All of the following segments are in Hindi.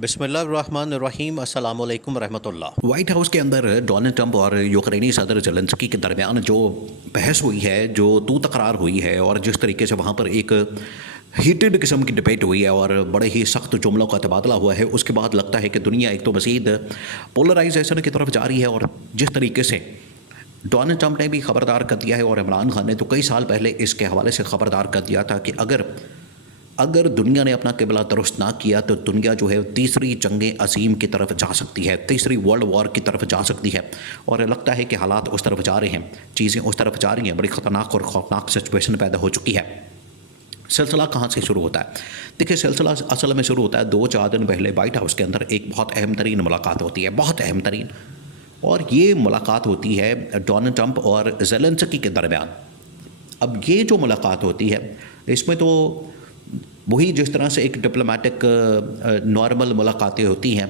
बिस्मिल्लाहिर्रहमानिर्रहीम अस्सलाम वालेकुम रहमतुल्लाह। व्हाइट हाउस के अंदर डोनाल्ड ट्रंप और यूक्रेनी सदर ज़ेलेंस्की के दरमियान जो बहस हुई है, जो तू तकरार हुई है और जिस तरीके से वहाँ पर एक हीटेड किस्म की डिबेट हुई है और बड़े ही सख्त जुमलों का तबादला हुआ है, उसके बाद लगता है कि दुनिया एक तो मज़ीद पोलराइजेशन की तरफ जा रही है। और जिस तरीके से डोनाल्ड ट्रंप ने भी ख़बरदार कर दिया है और इमरान खान ने तो कई साल पहले इसके हवाले से ख़बरदार कर दिया था कि अगर अगर दुनिया ने अपना किबला दुरुस्त ना किया तो दुनिया जो है तीसरी जंग अजीम की तरफ जा सकती है, तीसरी वर्ल्ड वॉर की तरफ जा सकती है। और लगता है कि हालात उस तरफ जा रहे हैं, चीज़ें उस तरफ जा रही हैं, बड़ी ख़तरनाक और खौफनाक सिचुएशन पैदा हो चुकी है। सिलसिला कहाँ से शुरू होता है? देखिए, सिलसिला असल में शुरू होता है 2-4 दिन पहले वाइट हाउस के अंदर एक बहुत अहम तरीन मुलाकात होती है, बहुत अहम तरीन। और ये मुलाकात होती है डोनाल्ड ट्रंप और ज़ेलेंस्की के दरमियान। अब ये जो मुलाकात होती है, इसमें तो वही जिस तरह से एक डिप्लोमेटिक नॉर्मल मुलाकातें होती हैं,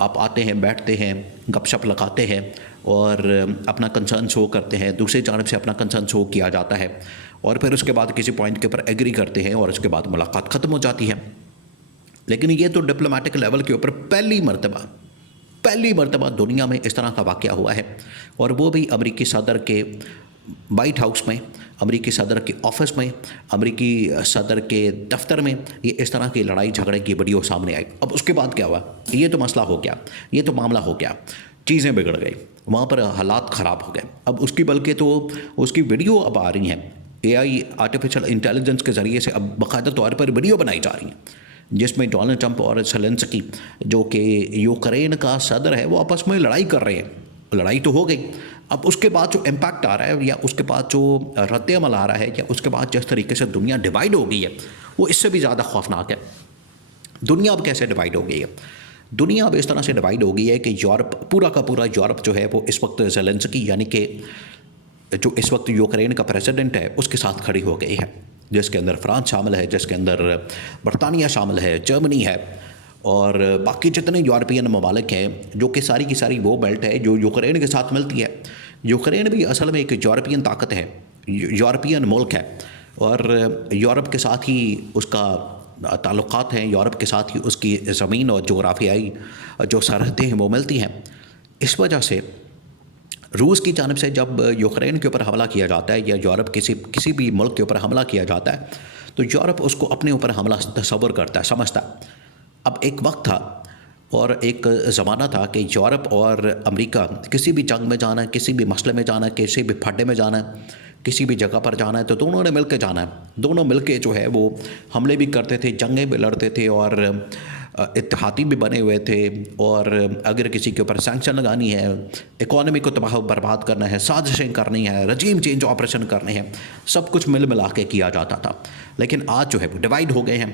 आप आते हैं, बैठते हैं, गपशप लगाते हैं और अपना कंसर्न शो करते हैं, दूसरी जानब से अपना कंसर्न शो किया जाता है और फिर उसके बाद किसी पॉइंट के ऊपर एग्री करते हैं और उसके बाद मुलाकात ख़त्म हो जाती है। लेकिन ये तो डिप्लोमेटिक लेवल के ऊपर पहली मरतबा दुनिया में इस तरह का वाक़या हुआ है, और वो भी अमेरिकी सदर के वाइट हाउस में, अमेरिकी सदर के ऑफिस में, अमेरिकी सदर के दफ्तर में ये इस तरह की लड़ाई झगड़े की वीडियो सामने आई। अब उसके बाद क्या हुआ? ये तो मसला हो गया, ये तो मामला हो गया, चीज़ें बिगड़ गई, वहाँ पर हालात ख़राब हो गए। अब उसकी बल्कि तो उसकी वीडियो अब आ रही हैं, AI आर्टिफिशियल इंटेलिजेंस के ज़रिए से अब बाकायदा तौर पर वीडियो बनाई जा रही हैं, जिसमें डोनाल्ड ट्रंप और ज़ेलेंस्की जो कि यूक्रेन का सदर है, वो आपस में लड़ाई कर रहे हैं। लड़ाई तो हो गई, अब उसके बाद जो इम्पैक्ट आ रहा है या उसके बाद जो रद्द-ए-अमल आ रहा है या उसके बाद जिस तरीके से दुनिया डिवाइड हो गई है, वो इससे भी ज़्यादा खौफनाक है। दुनिया अब कैसे डिवाइड हो गई है? दुनिया अब इस तरह से डिवाइड हो गई है कि यूरोप, पूरा का पूरा यूरोप जो है वो इस वक्त ज़ेलेंस्की यानी कि जो इस वक्त यूक्रेन का प्रेसिडेंट है उसके साथ खड़ी हो गई है, जिसके अंदर फ्रांस शामिल है, जिसके अंदर बरतानिया शामिल है, जर्मनी है और बाकी जितने यूरोपियन ममालिक हैं, जो कि सारी की सारी वो बेल्ट है जो यूक्रेन के साथ मिलती है। यूक्रेन भी असल में एक यूरोपियन ताकत है, यूरोपियन मुल्क है और यूरोप के साथ ही उसका ताल्लुकात हैं, यूरोप के साथ ही उसकी ज़मीन और जोग्राफियाई जो सरहदें हैं वो मिलती हैं। इस वजह से रूस की जानिब से जब यूक्रेन के ऊपर हमला किया जाता है या यूरोप किसी भी मुल्क के ऊपर हमला किया जाता है, तो यूरोप उसको अपने ऊपर हमला तस्वर करता है, समझता है। अब एक वक्त था और एक ज़माना था कि यूरोप और अमेरिका किसी भी जंग में जाना है, किसी भी मसले में जाना है, किसी भी फड्डे में जाना है, किसी भी जगह पर जाना है, तो दोनों ने मिलकर जाना है। दोनों मिलके जो है वो हमले भी करते थे, जंगें भी लड़ते थे और इत्तेहादी भी बने हुए थे। और अगर किसी के ऊपर सैंक्शन लगानी है, इकॉनमी को तबाह बर्बाद करना है, साजिशें करनी है, रजीम चेंज ऑपरेशन करने हैं, सब कुछ मिल मिला के किया जाता था। लेकिन आज जो है वो डिवाइड हो गए हैं।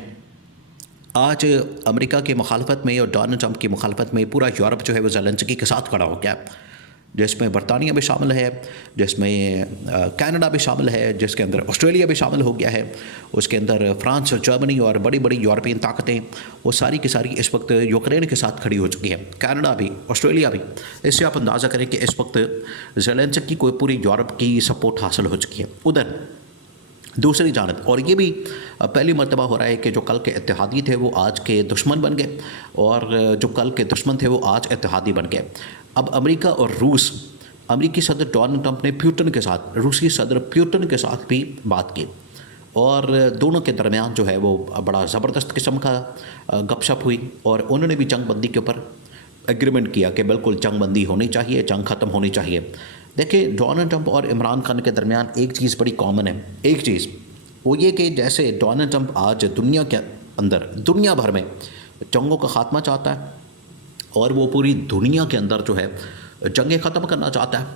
आज अमेरिका की मुखालफत में और डोनाल्ड ट्रंप की मुखालफत में पूरा यूरोप जो है वो ज़ेलेंस्की के साथ खड़ा हो गया, जिसमें बरतानिया भी शामिल है, जिसमें कनाडा भी शामिल है, जिसके अंदर ऑस्ट्रेलिया भी शामिल हो गया है, उसके अंदर फ्रांस और जर्मनी और बड़ी बड़ी यूरोपियन ताकतें, वो सारी की सारी इस वक्त यूक्रेन के साथ खड़ी हो चुकी है। कनाडा भी, ऑस्ट्रेलिया भी। इससे आप अंदाज़ा करें कि इस वक्त ज़ेलेंस्की को पूरी यूरोप की सपोर्ट हासिल हो चुकी है। उधर दूसरी जानब, और ये भी पहली मर्तबा हो रहा है कि जो कल के इत्तेहादी थे वो आज के दुश्मन बन गए और जो कल के दुश्मन थे वो आज इत्तेहादी बन गए। अब अमेरिका और रूस, अमेरिकी सदर डोनाल्ड ट्रंप ने पुतिन के साथ, रूसी सदर पुतिन के साथ भी बात की और दोनों के दरमियान जो है वो बड़ा ज़बरदस्त किस्म का गपशप हुई और उन्होंने भी जंग बंदी के ऊपर एग्रीमेंट किया कि बिल्कुल जंग बंदी होनी चाहिए, जंग ख़त्म होनी चाहिए। देखिए, डोनाल्ड ट्रंप और इमरान खान के दरमियान एक चीज़ बड़ी कॉमन है, एक चीज़ वो ये कि जैसे डोनाल्ड ट्रंप आज दुनिया के अंदर, दुनिया भर में जंगों का ख़ात्मा चाहता है और वो पूरी दुनिया के अंदर जो है जंगें ख़त्म करना चाहता है।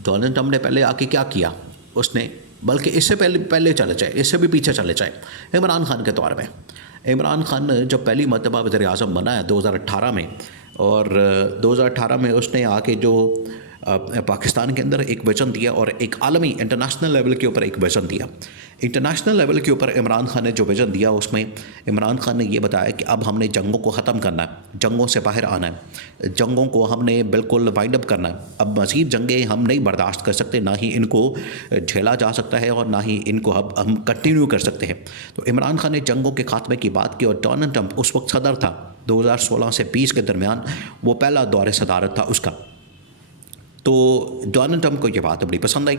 डोनाल्ड ट्रंप ने पहले आके क्या किया, उसने बल्कि इससे पहले चले जाए, इससे भी पीछे चले जाए, इमरान खान के तौर में। इमरान खान जब पहली मरतबा वज़ीर-ए-आज़म बना है 2018 में, और 2018 में उसने आके जो पाकिस्तान के अंदर एक विजन दिया और एक आलमी इंटरनेशनल लेवल के ऊपर एक विजन दिया। इंटरनेशनल लेवल के ऊपर इमरान खान ने जो विजन दिया उसमें इमरान खान ने ये बताया कि अब हमने जंगों को ख़त्म करना है, जंगों से बाहर आना है, जंगों को हमने बिल्कुल वाइंड अप करना है। अब मज़ीद जंगें हम नहीं बर्दाश्त कर सकते, ना ही इनको झेला जा सकता है और ना ही इनको अब हम कंटिन्यू कर सकते हैं। तो इमरान खान ने जंगों के खात्मे की बात की और डोनाल्ड ट्रंप उस वक्त सदर था, 2016 से 20 के दरमियान वो पहला दौरे सदारत था उसका। तो डोनाल्ड ट्रंप को ये बात बड़ी पसंद आई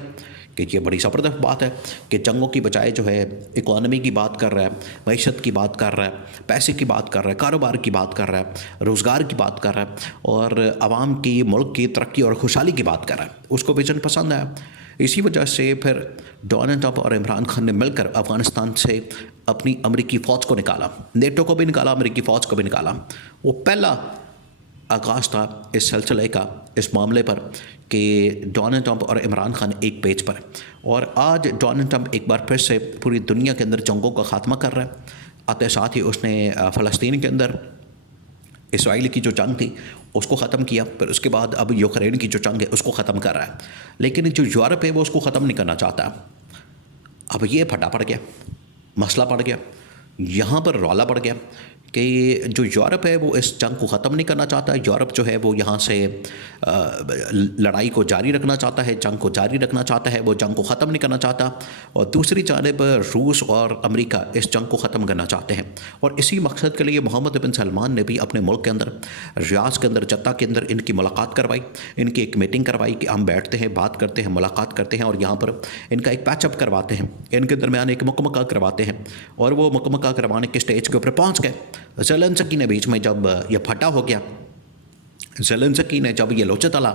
कि ये बड़ी ज़बरदस्त बात है कि जंगों की बजाय जो है इकॉनमी की बात कर रहा है, मईशत की बात कर रहा है, पैसे की बात कर रहा है, कारोबार की बात कर रहा है, रोज़गार की बात कर रहा है और आवाम की, मुल्क की तरक्की और खुशहाली की बात कर रहा है। उसको विजन पसंद आया। इसी वजह से फिर डोनाल्ड ट्रंप और इमरान खान ने मिलकर अफ़गानिस्तान से अपनी अमरीकी फ़ौज को निकाला, नेटो को भी निकाला, अमरीकी फ़ौज को भी निकाला। वो पहला आगाज़ था इस सिलसिले का, इस मामले पर कि डोनाल्ड ट्रंप और इमरान खान एक पेज पर। और आज डोनाल्ड ट्रंप एक बार फिर से पूरी दुनिया के अंदर जंगों का ख़ात्मा कर रहा है। आते साथ ही उसने फ़लस्तीन के अंदर इसराइल की जो जंग थी उसको ख़त्म किया, फिर उसके बाद अब यूक्रेन की जो जंग है उसको ख़त्म कर रहा है। लेकिन जो यूरोप है वो उसको ख़त्म नहीं करना चाहता। अब ये फटा पड़ गया, मसला पड़ गया, यहाँ पर रौला पड़ गया कि जो यूरोप है वो इस जंग को ख़त्म नहीं करना चाहता। यूरोप जो है वो यहाँ से लड़ाई को जारी रखना चाहता है, जंग को जारी रखना चाहता है, वो जंग को ख़त्म नहीं करना चाहता। और दूसरी जानिब रूस और अमेरिका इस जंग को ख़त्म करना चाहते हैं। और इसी मकसद के लिए मोहम्मद बिन सलमान ने भी अपने मुल्क के अंदर, रियाज के अंदर, जद्दा के अंदर इनकी मुलाकात करवाई, इनकी एक मीटिंग करवाई कि हम बैठते हैं, बात करते हैं, मुलाकात करते हैं और यहाँ पर इनका एक पैचअप करवाते हैं, इनके दरमियान एक मुकमका करवाते हैं। और वो मुकमका करवाने के स्टेज के ऊपर पहुँच गए। ज़ेलेंस्की ने बीच में जब ये फटा हो गया, ज़ेलेंस्की ने जब ये लोचा तला,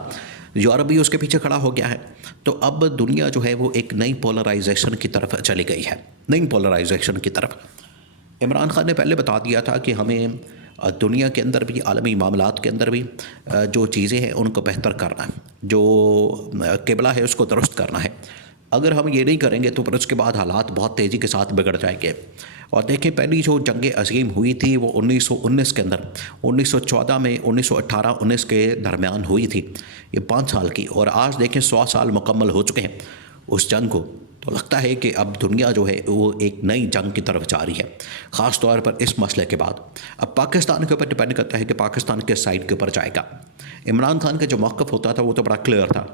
यूरोप भी उसके पीछे खड़ा हो गया है। तो अब दुनिया जो है वो एक नई पोलराइजेशन की तरफ चली गई है, नई पोलराइजेशन की तरफ। इमरान खान ने पहले बता दिया था कि हमें दुनिया के अंदर भी, आलमी मामलात के अंदर भी जो चीज़ें हैं उनको बेहतर करना है, जो क़िबला है उसको दुरुस्त करना है। अगर हम ये नहीं करेंगे तो फिर उसके बाद हालात बहुत तेज़ी के साथ बिगड़ जाएंगे। और देखें, पहली जो जंग अज़ीम हुई थी वो 1919 के अंदर, 1914 में, 1918-19 के दरमियान हुई थी, ये 5 साल की। और आज देखें 100 साल मुकम्मल हो चुके हैं उस जंग को। तो लगता है कि अब दुनिया जो है वो एक नई जंग की तरफ जा रही है, ख़ास तौर पर इस मसले के बाद। अब पाकिस्तान के ऊपर डिपेंड करता है कि पाकिस्तान किस साइड के ऊपर जाएगा। इमरान खान का जो मौक़िफ़ होता था वो तो बड़ा क्लियर था।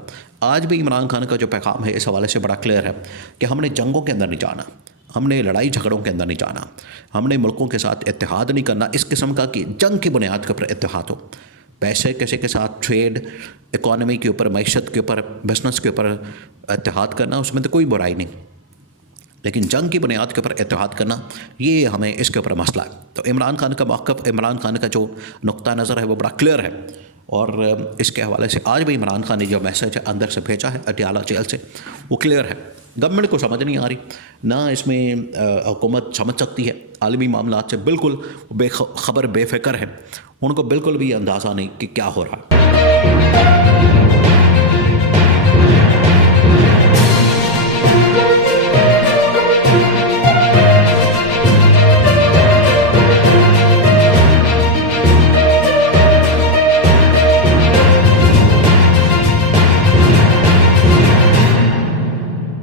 आज भी इमरान खान का जो पैगाम है इस हवाले से बड़ा क्लियर है कि हमने जंगों के अंदर नहीं जाना, हमने लड़ाई झगड़ों के अंदर नहीं जाना, हमने मुल्कों के साथ इत्तेहाद नहीं करना इस किस्म का कि जंग की बुनियाद के ऊपर इत्तेहाद हो। पैसे किसी के साथ, ट्रेड, इकॉनमी के ऊपर, मईशत के ऊपर, बिजनेस के ऊपर इत्तेहाद करना, उसमें तो कोई बुराई नहीं, लेकिन जंग की बुनियाद के ऊपर इत्तेहाद करना, ये हमें इसके ऊपर मसला है। तो इमरान खान का मौक़िफ़, इमरान खान का जो नुक्ता नज़र है वो बड़ा क्लियर है। और इसके हवाले से आज भी इमरान खान ने जो मैसेज अंदर से भेजा है अटियाला जेल से, वो क्लियर है। गवर्नमेंट को समझ नहीं आ रही, ना इसमें हुकूमत समझ सकती है, आलमी मामलात से बिल्कुल बेखबर, बेफ़िक्र है, उनको बिल्कुल भी अंदाज़ा नहीं कि क्या हो रहा है।